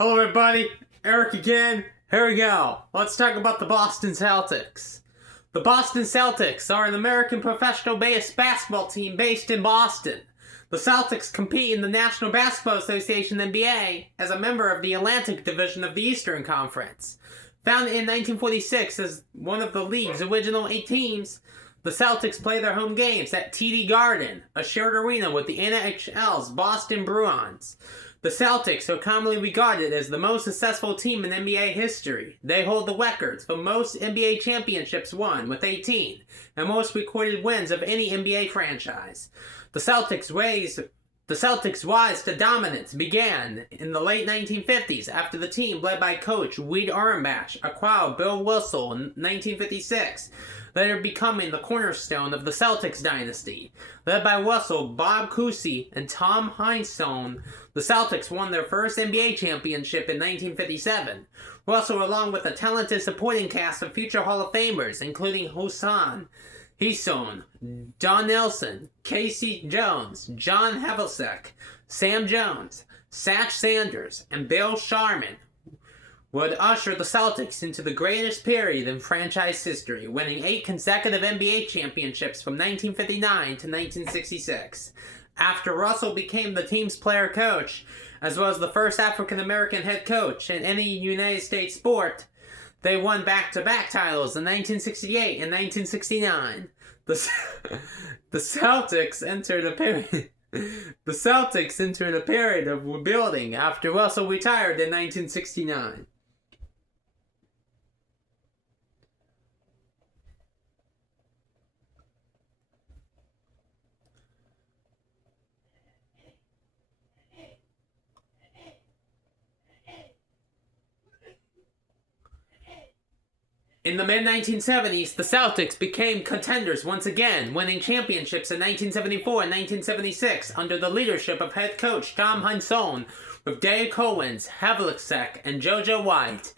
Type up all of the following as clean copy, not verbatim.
Hello everybody, Eric again. Here we go. Let's talk about the Boston Celtics. The Boston Celtics are an American professional-based basketball team based in Boston. The Celtics compete in the National Basketball Association (NBA) as a member of the Atlantic Division of the Eastern Conference. Founded in 1946 as one of the league's original 8 teams, the Celtics play their home games at TD Garden, a shared arena with the NHL's Boston Bruins. The Celtics are commonly regarded as the most successful team in NBA history. They hold the records for most NBA championships won, with 18, and most recorded wins of any NBA franchise. The Celtics' rise to dominance began in the late 1950s after the team led by coach Reed Auerbach acquired Bill Russell in 1956, later becoming the cornerstone of the Celtics dynasty. Led by Russell, Bob Cousy, and Tom Heinsohn, the Celtics won their first NBA championship in 1957. Russell, along with a talented supporting cast of future Hall of Famers, including Hussein Husson, Don Nelson, Casey Jones, John Havlicek, Sam Jones, Satch Sanders, and Bill Sharman, would usher the Celtics into the greatest period in franchise history, winning 8 consecutive NBA championships from 1959 to 1966. After Russell became the team's player-coach, as well as the first African-American head coach in any United States sport, they won back-to-back titles in 1968 and 1969. The Celtics entered a period of rebuilding after Russell retired in 1969. In the mid-1970s, the Celtics became contenders once again, winning championships in 1974 and 1976 under the leadership of head coach Tom Heinsohn, with Dave Cowens, Havlicek, and JoJo White.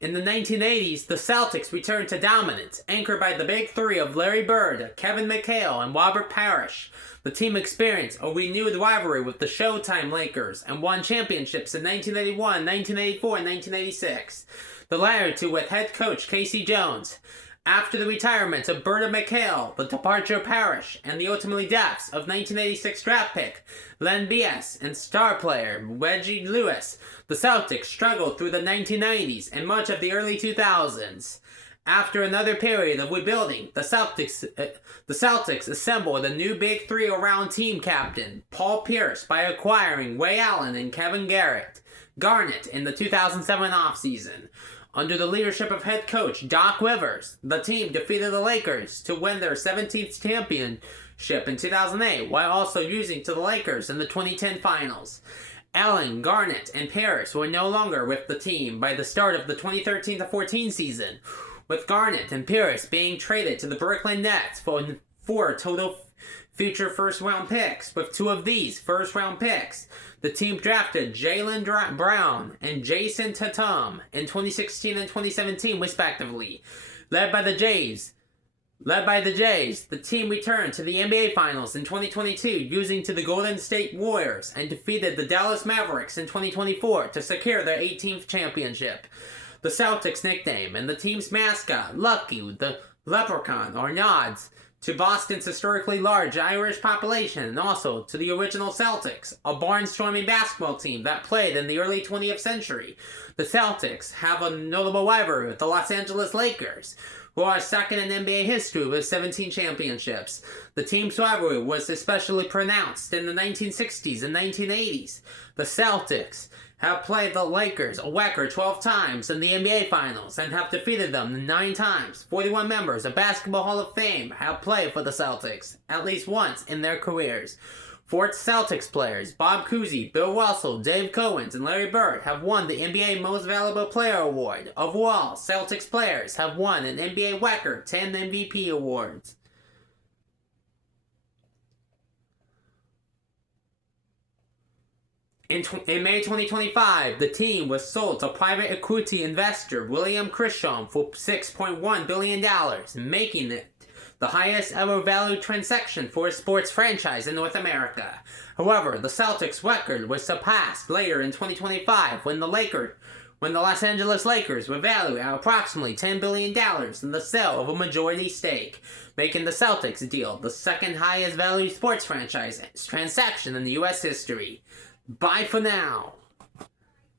In the 1980s, the Celtics returned to dominance, anchored by the Big Three of Larry Bird, Kevin McHale, and Robert Parrish. The team experienced a renewed rivalry with the Showtime Lakers and won championships in 1981, 1984, and 1986. The latter two with head coach Casey Jones. After the retirement of Berta McHale, the departure of Parrish, and the ultimately deaths of 1986 draft pick Len Bias and star player Reggie Lewis, the Celtics struggled through the 1990s and much of the early 2000s. After another period of rebuilding, the Celtics assembled a new Big Three around team captain Paul Pierce by acquiring Ray Allen and Kevin Garnett in the 2007 offseason. Under the leadership of head coach Doc Rivers, the team defeated the Lakers to win their 17th championship in 2008, while also losing to the Lakers in the 2010 finals. Allen, Garnett, and Pierce were no longer with the team by the start of the 2013-14 season, with Garnett and Pierce being traded to the Brooklyn Nets for 4 total future first-round picks. With 2 of these first-round picks, the team drafted Jaylen Brown and Jason Tatum in 2016 and 2017, respectively. Led by the Jays, the team returned to the NBA Finals in 2022, losing to the Golden State Warriors, and defeated the Dallas Mavericks in 2024 to secure their 18th championship. The Celtics nickname and the team's mascot, Lucky the Leprechaun, are nods to Boston's historically large Irish population, and also to the original Celtics, a barnstorming basketball team that played in the early 20th century. The Celtics have a notable rivalry with the Los Angeles Lakers, who are second in NBA history with 17 championships. The team's rivalry was especially pronounced in the 1960s and 1980s. The Celtics have played the Lakers a record 12 times in the NBA Finals and have defeated them 9 times. 41 members of Basketball Hall of Fame have played for the Celtics at least once in their careers. 4 Celtics players, Bob Cousy, Bill Russell, Dave Cowens, and Larry Bird, have won the NBA Most Valuable Player Award. Overall, Celtics players have won an NBA record 10 MVP awards. In May 2025, the team was sold to private equity investor William Christian for $6.1 billion, making it the highest ever value transaction for a sports franchise in North America. However, the Celtics' record was surpassed later in 2025 when the Los Angeles Lakers were valued at approximately $10 billion in the sale of a majority stake, making the Celtics deal the second highest valued sports franchise transaction in the U.S. history. Bye for now.